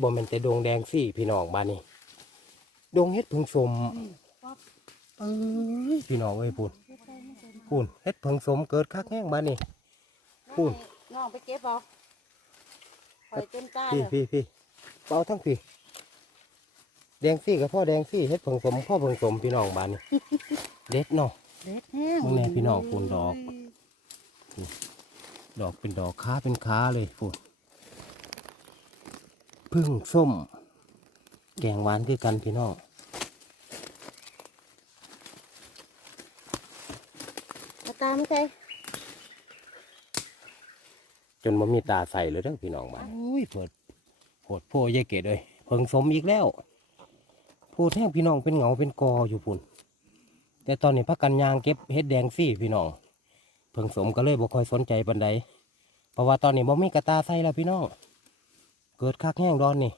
บ่แม่นแต่ดงแดงสี่พี่น้องบ้านนี้ดงเฮ็ดผึ่งสมพี่น้องเอ้ยพูนเฮ็ดผึ่งสมเกิดคักแห้งบ้านนี้พูน น้องไปเก็บบ่คอยเต็มตา พี่เป่าทั้งพี่แดงสี่กับพ่อแดงสี่เฮ็ดผึ่งสมพ่อผึ่งสมพี่น้องบ้านนี้เด็ดเนาะ เด็ดแห้ง มึงแน่พี่น้องพูนดอกเป็นดอกค้าเป็นค้าเลยพูนพึ่งส้มแกงหวานคือกันพี่น้อง ตามใช่ จนมันมีตาใส่เลยเด้อพี่น้องบ้านอุ้ยเปิดโหดโพยายเกดเลยเพิ่งสมอีกแล้วพูดแห้งพี่น้องเป็นเหงาเป็นกออยู่พุ่นแต่ตอนนี้พักกันยางเก็บเฮ็ดแดงซี่พี่น้องเพิ่งสมก็เลยบ่ค่อยสนใจบันไดเพราะว่าตอนนี้บ่มีกระตาใส่แล้วพี่น้องเกิดคักแห้งดอนนี่